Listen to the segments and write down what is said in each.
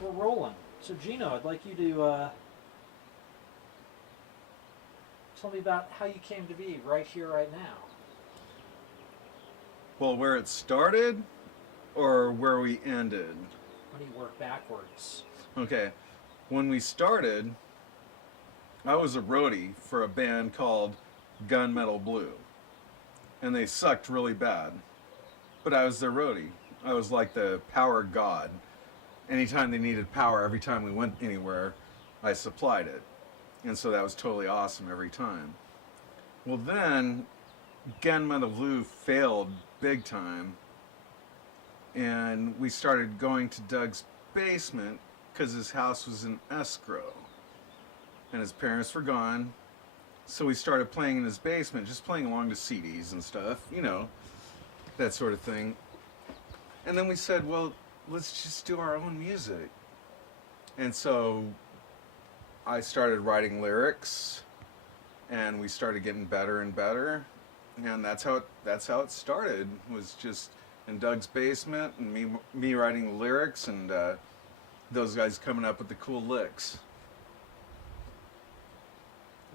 We're rolling. So Geno, I'd like you to tell me about how you came to be right here, right now. Well, where it started or where we ended? When you work backwards. Okay. When we started, I was a roadie for a band called Gunmetal Blue. And they sucked really bad. But I was their roadie. I was like the power god. Anytime they needed power, every time we went anywhere, I supplied it. And so that was totally awesome every time. Well, then Gunmetal Blue failed big time. And we started going to Doug's basement because his house was in escrow. And his parents were gone. So we started playing in his basement, just playing along to CDs and stuff, you know, that sort of thing. And then we said, well, let's just do our own music. And so I started writing lyrics, and we started getting better and better. And that's how it started, was just in Doug's basement and me writing lyrics and those guys coming up with the cool licks.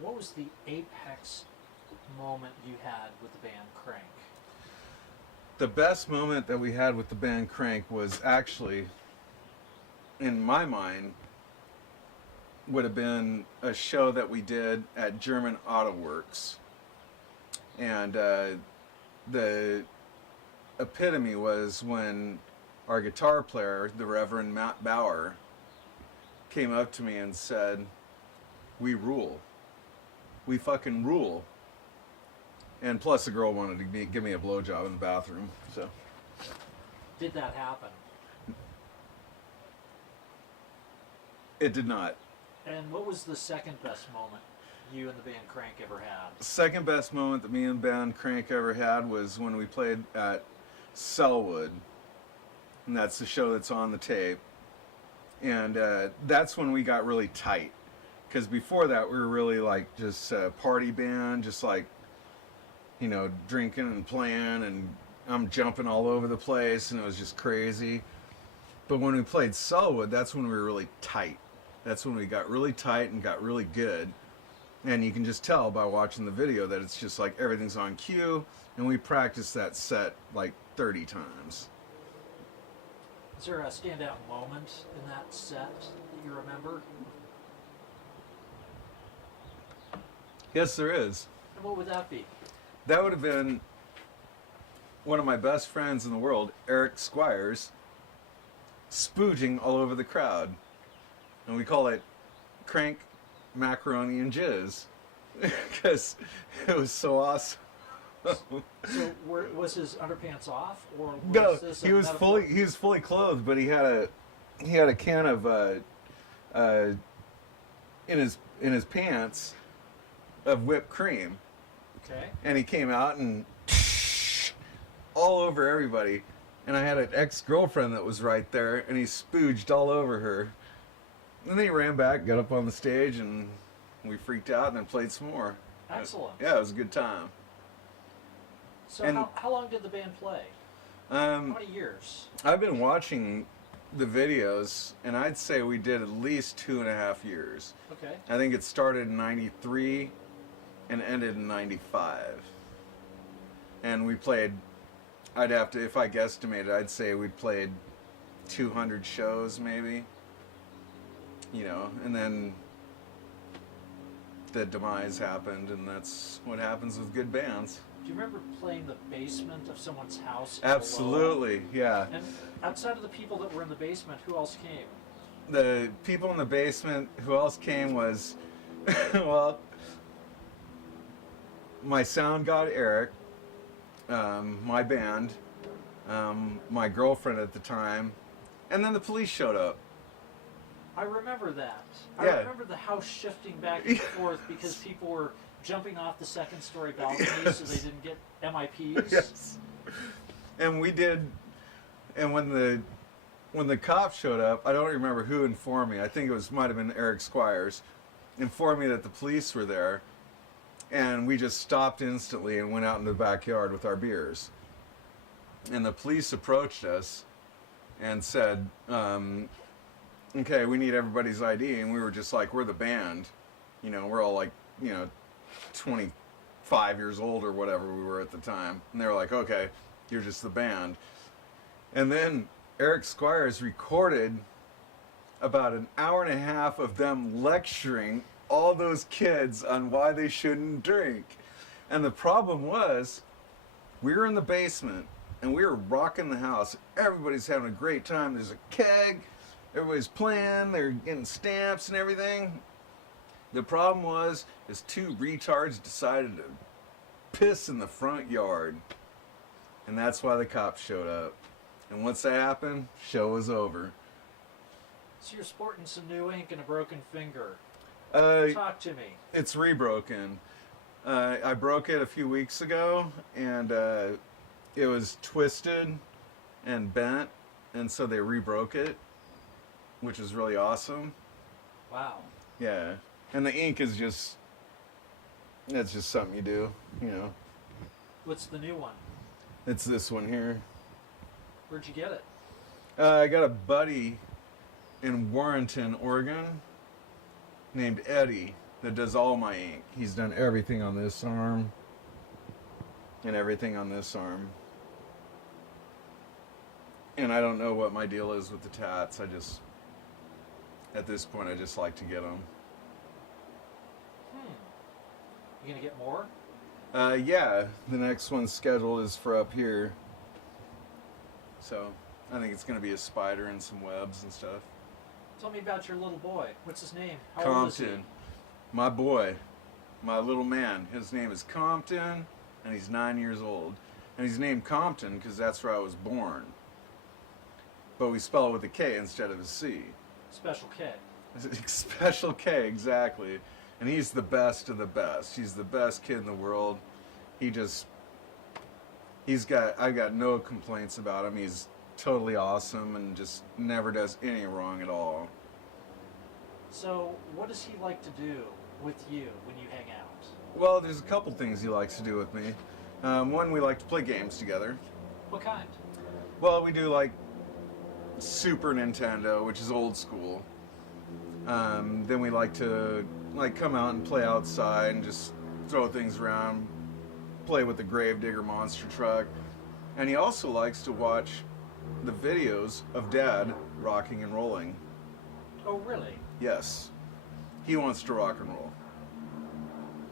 What was the apex moment you had with the band Crank? The best moment that we had with the band Crank was actually, in my mind, would have been a show that we did at German Auto Works. And the epitome was when our guitar player, the Reverend Matt Bauer, came up to me and said, "We rule. We fucking rule." And plus, the girl wanted to give me a blowjob in the bathroom. So, Did that happen? it did not. And what was the second best moment you and the band Crank ever had? Second best moment that me and band Crank ever had was when we played at Selwood, and that's the show that's on the tape. And that's when we got really tight, because before that we were really like just a party band, just like, you know, drinking and playing, and I'm jumping all over the place, and it was just crazy. But when we played Selwood, that's when we were really tight. That's when we got really tight and got really good. And you can just tell by watching the video that it's just like everything's on cue, and we practiced that set like 30 times. Is there a standout moment in that set that you remember? Yes, there is. And what would that be? That would have been one of my best friends in the world, Eric Squires, spooging all over the crowd. And we call it Crank, Macaroni, and Jizz, because it was so awesome. So was his underpants off, or was No, this he was fully clothed, but he had a can of in his pants of whipped cream. Okay. And he came out and all over everybody. And I had an ex-girlfriend that was right there, and he spooged all over her. And then he ran back, got up on the stage, and we freaked out and then played some more. Excellent. Yeah, it was a good time. So And- how long did the band play? How many years? I've been watching the videos, and I'd say we did at least 2.5 years. Okay. I think it started in 93 and ended in 95. And we played, I'd have to, if I guesstimated, I'd say we played 200 shows maybe. You know, and then the demise happened, and that's what happens with good bands. Do you remember playing the basement of someone's house? Absolutely, yeah. And outside of the people that were in the basement, who else came? The people in the basement, who else came was, well, my sound god Eric, my band, my girlfriend at the time, and then the police showed up. I remember that. Yeah. I remember the house shifting back and forth because people were jumping off the second-story balcony so they didn't get MIPs. Yes. And we did, and when the cops showed up, I don't remember who informed me. I think might have been Eric Squires, informed me that the police were there, and we just stopped instantly and went out in the backyard with our beers. And the police approached us and said, okay, we need everybody's ID, and we were just like, we're the band. You know, we're all like, 25 years old or whatever we were at the time. And they were like, okay, you're just the band. And then Eric Squires recorded about an hour and a half of them lecturing all those kids on why they shouldn't drink. And the problem was, we were in the basement, and we were rocking the house. Everybody's having a great time. There's a keg. Everybody's playing. They're getting stamps and everything. The problem was, is two retards decided to piss in the front yard. And that's why the cops showed up. And once that happened, show was over. So you're sporting some new ink and a broken finger. Uh, Talk to me. It's rebroken. I broke it a few weeks ago, and it was twisted and bent, and so they rebroke it, which is really awesome. Wow. Yeah. And the ink is just, that's just something you do, you know. What's the new one? It's this one here. Where'd you get it? I got a buddy in Warrenton, Oregon, named Eddie, that does all my ink. He's done everything on this arm and everything on this arm. And I don't know what my deal is with the tats. At this point, I just like to get them. You gonna get more? Yeah, the next one's scheduled is for up here. So, I think it's going to be a spider and some webs and stuff. Tell me about your little boy. What's his name? How old is he? Compton. My boy. My little man. His name is Compton, and he's 9 years old. And he's named Compton because that's where I was born. But we spell it with a K instead of a C. Special K. Special K, exactly. And he's the best of the best. He's the best kid in the world. I got no complaints about him. He's totally awesome and just never does any wrong at all. So, what does he like to do with you when you hang out? Well, there's a couple things he likes to do with me. One, we like to play games together. What kind? Well, we do like Super Nintendo, which is old school. Then we like to come out and play outside and just throw things around, play with the Gravedigger monster truck. And he also likes to watch the videos of Dad rocking and rolling. Oh, really? Yes. He wants to rock and roll.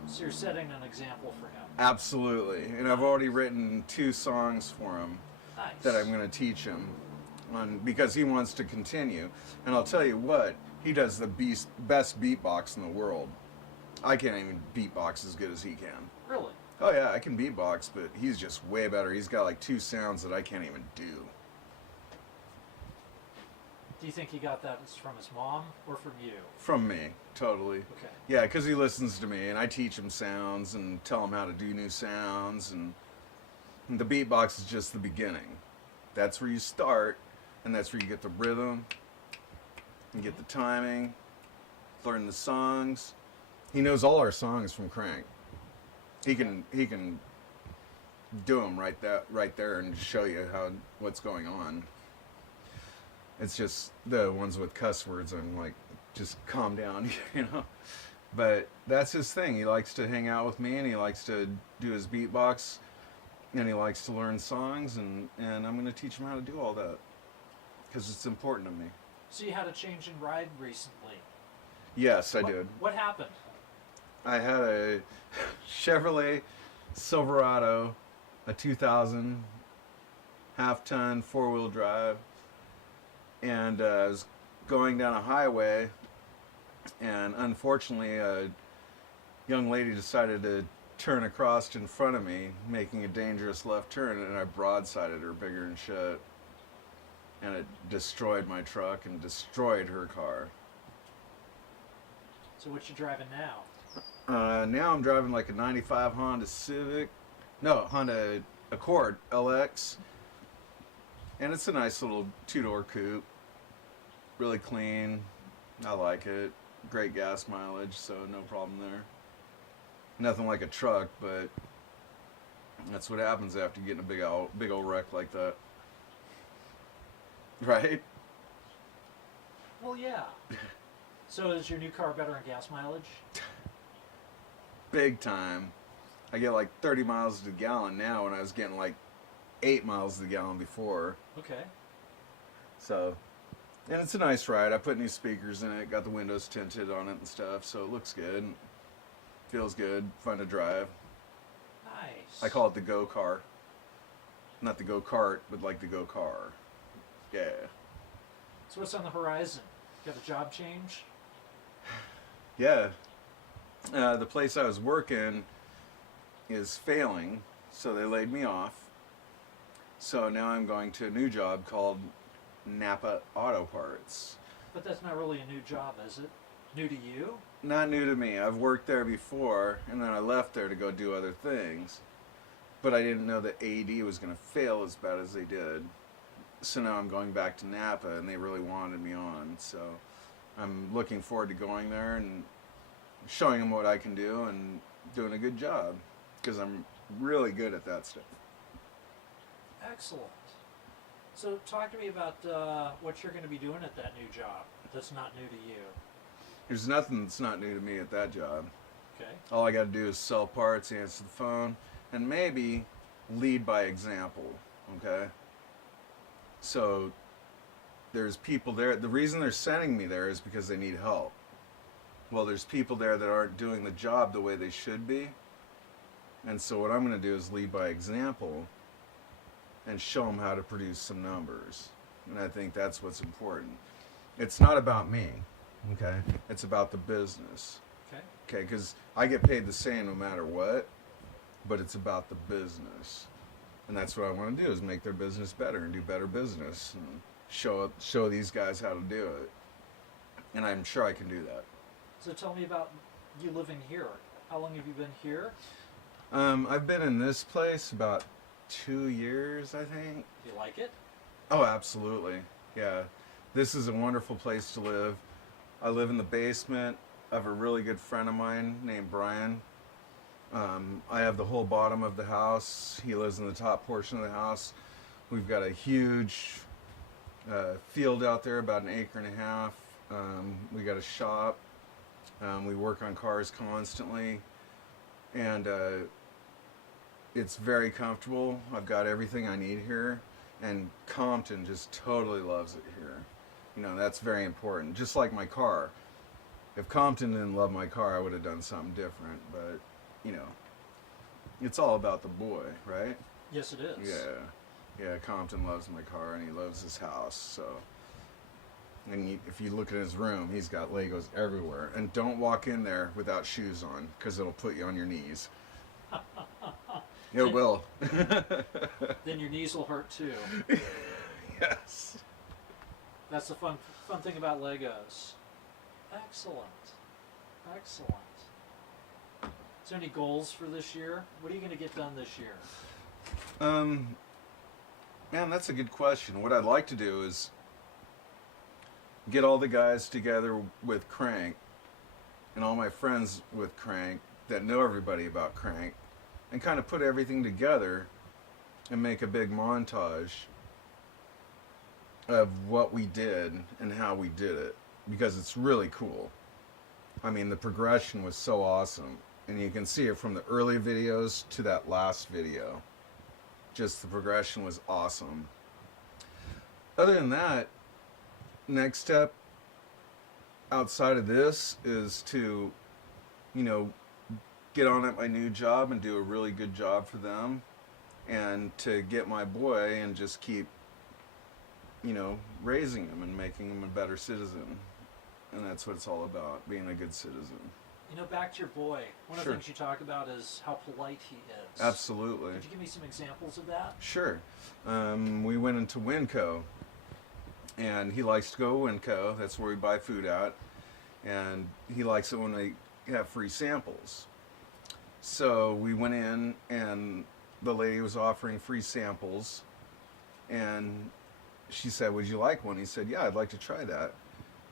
So you're setting an example for him? Absolutely. And I've already written 2 songs for him. Nice. That I'm going to teach him because he wants to continue. And I'll tell you what, he does the best beatbox in the world. I can't even beatbox as good as he can. Really? Oh yeah, I can beatbox, but he's just way better. He's got like 2 sounds that I can't even do. Do you think he got that from his mom or from you? From me, totally. Okay. Yeah, because he listens to me, and I teach him sounds and tell him how to do new sounds, and the beatbox is just the beginning. That's where you start, and that's where you get the rhythm, and get the timing, learn the songs. He knows all our songs from Crank. He can do them right there and show you what's going on. It's just the ones with cuss words. I'm like, just calm down, you know. But that's his thing. He likes to hang out with me, and he likes to do his beatbox, and he likes to learn songs, and I'm going to teach him how to do all that because it's important to me. So you had a change in ride recently. Yes, I did. What happened? I had a Chevrolet Silverado, a 2000 half-ton 4-wheel drive, and I was going down a highway, and unfortunately a young lady decided to turn across in front of me, making a dangerous left turn, and I broadsided her bigger than shit, and it destroyed my truck and destroyed her car. So what you driving now? Now I'm driving like a 95 Honda Accord LX, and it's a nice little 2-door coupe, really clean. I like it. Great gas mileage, so no problem there. Nothing like a truck, but that's what happens after you get in a big old wreck like that, right? Well, yeah. So is your new car better in gas mileage? Big time. I get like 30 miles to the gallon now when I was getting like 8 miles to the gallon before. Okay. So, and it's a nice ride. I put new speakers in it, got the windows tinted on it and stuff, so it looks good. Feels good, fun to drive. Nice. I call it the go car. Not the go kart, but like the go car. Yeah. So what's on the horizon? Got a job change? Yeah. The place I was working is failing, so they laid me off. So now I'm going to a new job called Napa Auto Parts. But that's not really a new job, is it? New to you? Not new to me. I've worked there before, and then I left there to go do other things. But I didn't know that AED was going to fail as bad as they did. So now I'm going back to Napa, and they really wanted me on. So I'm looking forward to going there and showing them what I can do and doing a good job, because I'm really good at that stuff. Excellent. So talk to me about what you're going to be doing at that new job that's not new to you. There's nothing that's not new to me at that job. Okay. All I got to do is sell parts, answer the phone, and maybe lead by example, okay? So there's people there. The reason they're sending me there is because they need help. Well, there's people there that aren't doing the job the way they should be. And so what I'm going to do is lead by example and show them how to produce some numbers. And I think that's what's important. It's not about me, okay? It's about the business. Okay. Okay, because I get paid the same no matter what, but it's about the business. And that's what I want to do, is make their business better and do better business and show these guys how to do it. And I'm sure I can do that. So tell me about you living here. How long have you been here? I've been in this place about 2 years, I think. Do you like it? Oh, absolutely. Yeah. This is a wonderful place to live. I live in the basement of a really good friend of mine named Brian. I have the whole bottom of the house. He lives in the top portion of the house. We've got a huge field out there, about 1.5 acres. We got a shop. We work on cars constantly. And it's very comfortable. I've got everything I need here. And Compton just totally loves it here. You know, that's very important. Just like my car. If Compton didn't love my car, I would have done something different. But, you know, it's all about the boy, right? Yes, it is. Yeah, Compton loves my car and he loves his house. So, and if you look at his room, he's got Legos everywhere. And don't walk in there without shoes on, because it'll put you on your knees. It will. Then your knees will hurt too. Yes. That's the fun thing about Legos. Excellent. Excellent. Is there any goals for this year? What are you going to get done this year? Man, that's a good question. What I'd like to do is get all the guys together with Crank and all my friends with Crank that know everybody about Crank and kind of put everything together and make a big montage of what we did and how we did it, because it's really cool. I mean, the progression was so awesome, and you can see it from the early videos to that last video. Just the progression was awesome. Other than that, next step outside of this is to, you know, get on at my new job and do a really good job for them, and to get my boy and just keep, you know, raising him and making him a better citizen. And that's what it's all about, being a good citizen. You know, back to your boy, one of the Sure. things you talk about is how polite he is. Absolutely. Could you give me some examples of that? Sure. We went into Winco, and he likes to go to Winco. That's where we buy food at. And he likes it when they have free samples. So we went in, and the lady was offering free samples. And she said, "Would you like one?" He said, "Yeah, I'd like to try that."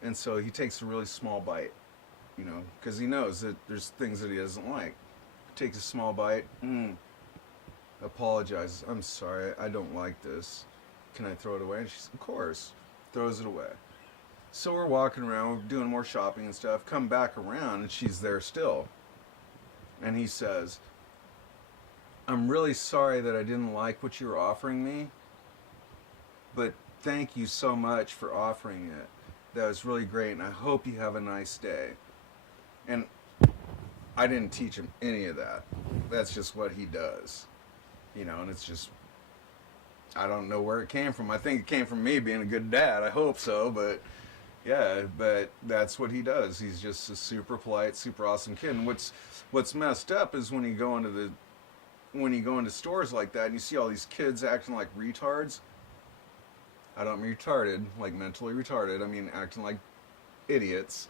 And so he takes a really small bite, you know, because he knows that there's things that he doesn't like. Takes a small bite, apologizes. "I'm sorry, I don't like this. Can I throw it away?" And she says, "Of course." Throws it away. So we're walking around, we're doing more shopping and stuff. Come back around, and she's there still. And he says, "I'm really sorry that I didn't like what you were offering me, but thank you so much for offering it. That was really great, and I hope you have a nice day." And I didn't teach him any of that. That's just what he does. And it's just, I don't know where it came from. I think it came from me being a good dad. I hope so, but yeah, but that's what he does. He's just a super polite, super awesome kid. And what's messed up is when you go into stores like that and you see all these kids acting like retards. I don't mean retarded, like mentally retarded. I mean acting like idiots.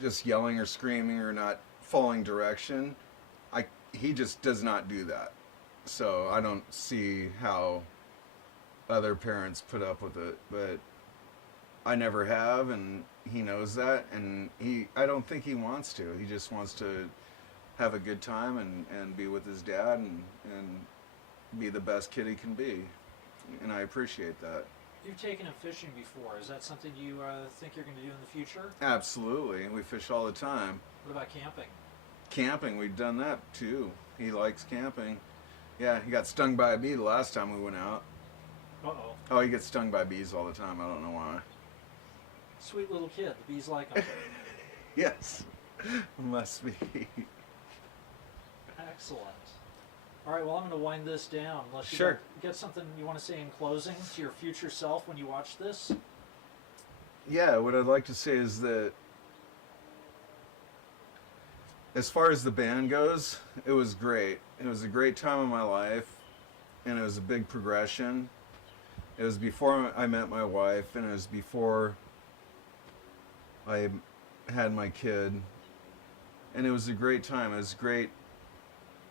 Just yelling or screaming or not following direction. He just does not do that. So I don't see how other parents put up with it, but I never have, and he knows that, and I don't think he wants to. He just wants to have a good time and be with his dad and be the best kid he can be. And I appreciate that. You've taken him fishing before. Is that something you think you're going to do in the future? Absolutely. We fish all the time. What about camping? Camping, we've done that too. He likes camping. Yeah, he got stung by a bee the last time we went out. Uh-oh. Oh, he gets stung by bees all the time. I don't know why. Sweet little kid. The bees like him. Yes. Must be. Excellent. All right, well, I'm going to wind this down. Unless you Sure. got something you want to say in closing to your future self when you watch this? Yeah, what I'd like to say is that as far as the band goes, it was great. It was a great time in my life, and it was a big progression. It was before I met my wife, and it was before I had my kid, and it was a great time. It was great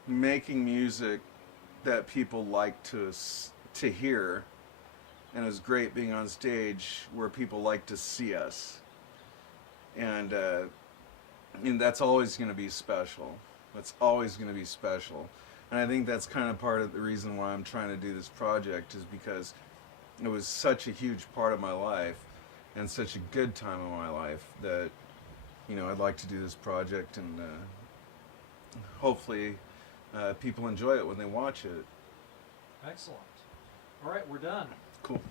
making music that people like to hear, and it was great being on stage where people like to see us. And that's always going to be special. That's always going to be special. And I think that's kind of part of the reason why I'm trying to do this project, is because it was such a huge part of my life and such a good time in my life that, I'd like to do this project, and hopefully people enjoy it when they watch it. Excellent. All right, we're done. Cool.